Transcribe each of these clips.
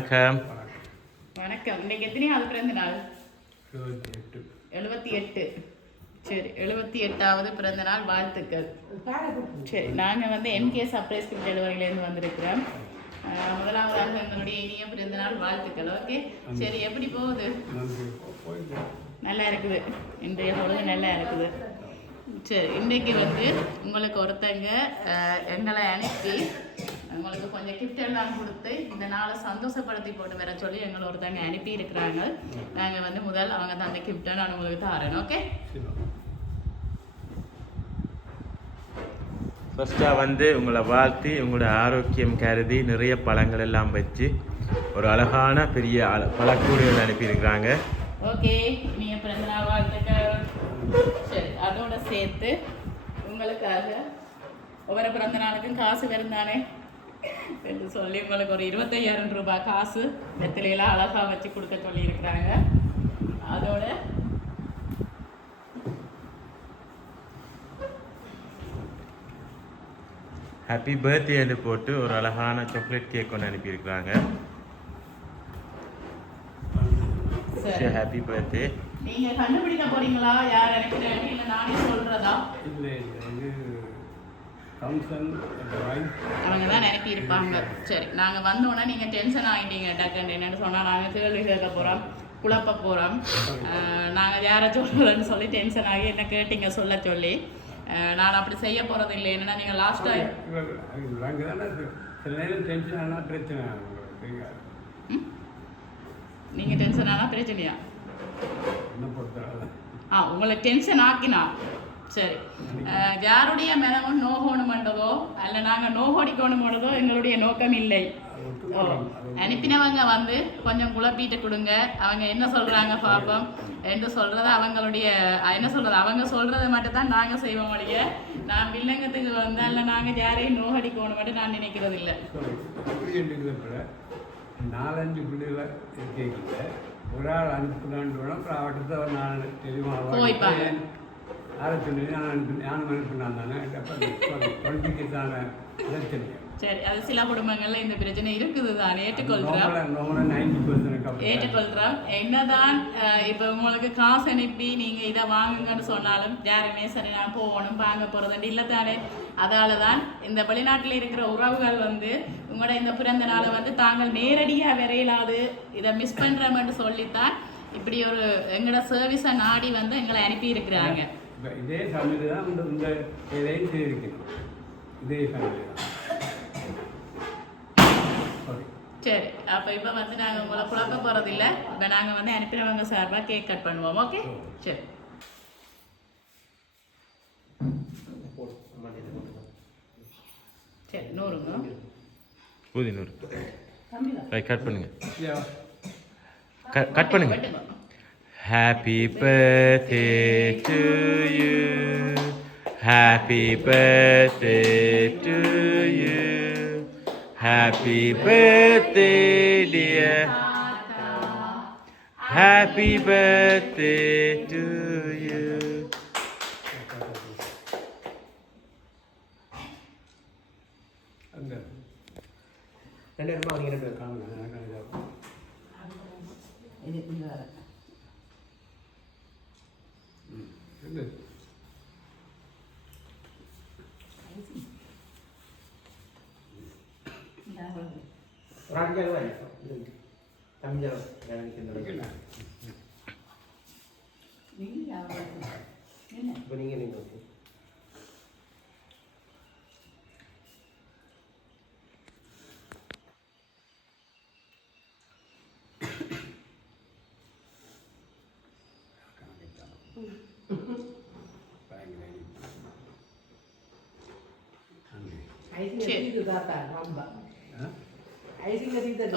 வணக்கம். வணக்கம். இன்னைக்கு எத்தனையாவது பிறந்த நாள்? 78. சரி, 78வது பிறந்த நாள் வாழ்த்துக்கள். சரி, நாங்கள் வந்து எம்கே சர்ப்ரைஸ் கிஃப்ட் டெலிவரியிலேருந்து வந்திருக்கிறோம். முதலாவதாக எங்களுடைய இனிய பிறந்த நாள் வாழ்த்துக்கள். ஓகே, சரி, எப்படி போகுது? நல்லா இருக்குது, இன்றைய பொழுது நல்லா இருக்குது. சரி, இன்றைக்கு வந்து உங்களுக்கு ஒருத்தங்க எங்களை அனுப்பி உங்களுக்கு கொஞ்சம் கிஃப்ட் எல்லாம் கொடுத்து இந்த நாளை சந்தோஷப்படுத்தி போட்டு வர சொல்லி எங்களை ஒருத்தங்க அனுப்பி இருக்கிறாங்க. நாங்கள் வந்து முதல் அவங்க தான் அந்த கிஃப்ட்டை நான் உங்களுக்கு தரேன். ஓகே, ஃபர்ஸ்ட்டாக வந்து உங்களை வாழ்த்தி உங்களோட ஆரோக்கியம் கருதி நிறைய பழங்கள் எல்லாம் வச்சு ஒரு அழகான பெரிய பழக்கூடைகள் அனுப்பியிருக்கிறாங்க. ஓகே, நீங்கள் பிறந்த நாள் வாழ்த்துக்கள். சரி, அதோட சேர்த்து உங்களுக்காக ஒவ்வொரு பிறந்த நாளுக்கும் காசு வருந்தானே என்று சொல்லி உங்களுக்கு ஒரு 25,000 ரூபாய் காசு நெத்திலையெல்லாம் அழகாக வச்சு கொடுக்க சொல்லி இருக்கிறாங்க. அதோட ஹாப்பி பர்த்டேன்னு போட்டு ஒரு அழகான சாக்லேட் கேக் ஒன்று அனுப்பியிருக்கிறாங்க. Happy birthday. நீங்க கண்டுபிடிக்க போறீங்களா யார் அனுப்பினாங்க இல்லை நானே சொல்றதா? அவங்க தான் அனுப்பி இருப்பாங்க. சரி, நாங்கள் வந்தோன்னா நீங்கள் டென்ஷன் ஆகிட்டீங்க. டக்குன்னு என்னென்னு சொன்னால் நாங்கள் கேள்வி கேட்க போகிறோம், குழப்ப போகிறோம், நாங்கள் யாரை சொல்கிறோன்னு சொல்லி டென்ஷன் ஆகி என்ன கேட்டீங்க சொல்ல சொல்லி. நான் அப்படி செய்ய போகிறது இல்லை. என்னென்னா நீங்கள் லாஸ்ட்டாக நீங்கள் டென்ஷன் ஆனால் பிரச்சனையா? உங்களை டென்ஷன் ஆக்கினா சரி, யாருடைய மனமும் நோகணுமென்றதோ அல்ல நாங்கள் நோகடிக்கணுமென்றதோ எங்களுடைய நோக்கம் இல்லை. அனுப்பினவங்க வந்து கொஞ்சம் குழப்பிட்டு கொடுங்க. அவங்க என்ன சொல்கிறாங்க பார்ப்போம் என்று சொல்கிறத அவங்களுடைய என்ன சொல்கிறது அவங்க சொல்கிறத மட்டும் தான் நாங்கள் செய்வோம் ஒழிய நான் வில்லங்கத்துக்கு வந்தால் நாங்கள் யாரையும் நோகடிக்கணும் மட்டும் நான் நினைக்கிறது இல்லை. 4-5 பிள்ளைகளை கேட்கல, ஒரு ஆள் அனுப்புனான்னு அப்புறம் அவர்கிட்ட ஒரு 4 தெளிவாக சரி, அது சில குடும்பங்கள்ல இந்த பிரச்சனை இருக்குது தான், ஏற்றுக்கொள்கிறோம். என்னதான் இப்போ உங்களுக்கு காசு அனுப்பி நீங்க இதை வாங்குங்கன்னு சொன்னாலும் யாருமே சரி நான் போகணும் வாங்க போறது இல்லை தானே. அதால தான் இந்த வெளிநாட்டில் இருக்கிற உறவுகள் வந்து உங்களோட இந்த பிறந்த நாளை வந்து தாங்கள் நேரடியாக விரையிலாது இதை மிஸ் பண்றோம்னு சொல்லித்தான் இப்படி ஒரு எங்களோட சர்வீஸை நாடி வந்து எங்களை அனுப்பி இருக்கிறாங்க. இதே ஃபேமிலி தான் இந்த இதையும் செய்திருக்கணும். இதே ஃபேமிலி தான். சரி, அப்போ இப்போ வந்து நாங்கள் உங்களை குழப்ப போகிறதில்ல. இப்போ நாங்கள் வந்து அனுப்பினவங்க சார்பாக கேக் கட் பண்ணுவோம். ஓகே, சரி. சரி, 100ங்க. 100 கட் பண்ணுங்க. கட் பண்ணுங்க. Happy birthday to you. Happy birthday to you. Happy birthday dear. Happy birthday to you.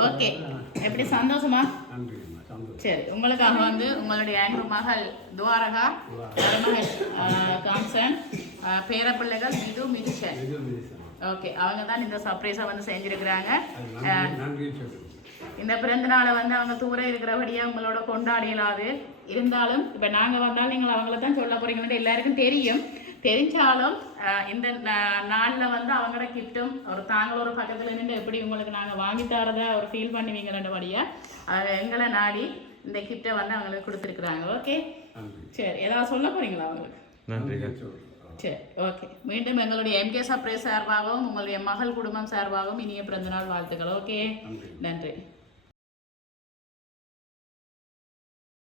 Okay, எப்படி சந்தோஷமா? சரி, உங்களுக்காக வந்து உங்களுடைய அன்பு மகள் துவாரகா, மருமகள் காம்சன், பேரப்பிள்ளைகள் மிது மிதுஷன். ஓகே, அவங்க தான் இந்த சர்ப்ரைஸை வந்து செஞ்சிருக்கிறாங்க. இந்த பிறந்த நாளை வந்து அவங்க தூரம் இருக்கிறபடியாக உங்களோட கொண்டாடியலாது இருந்தாலும் இப்போ நாங்கள் வந்தாலும் நீங்கள் அவங்கள தான் சொல்ல போறீங்கன்னு எல்லாருக்கும் தெரியும். தெரிஞ்சாலும் இந்த நாளில் வந்து அவங்களோட கிஃப்ட்டும் ஒரு தாங்களோட பக்கத்தில் நின்று எப்படி உங்களுக்கு நாங்கள் வாங்கி தரதை ஒரு ஃபீல் பண்ணுவீங்கன்றபடியாக எங்களை நாடி இந்த கிஃப்டை வந்து அவங்களுக்கு கொடுத்துருக்குறாங்க. ஓகே, சரி, ஏதாவது சொல்ல போறீங்களா அவங்களுக்கு? நன்றி. சரி, ஓகே. மீண்டும் எங்களுடைய எம்கே சர்ப்ரைஸ் சார்பாகவும் உங்களுடைய மகள் குடும்பம் சார்பாகவும் இனிய பிறந்தநாள் வாழ்த்துக்கள். ஓகே, நன்றி.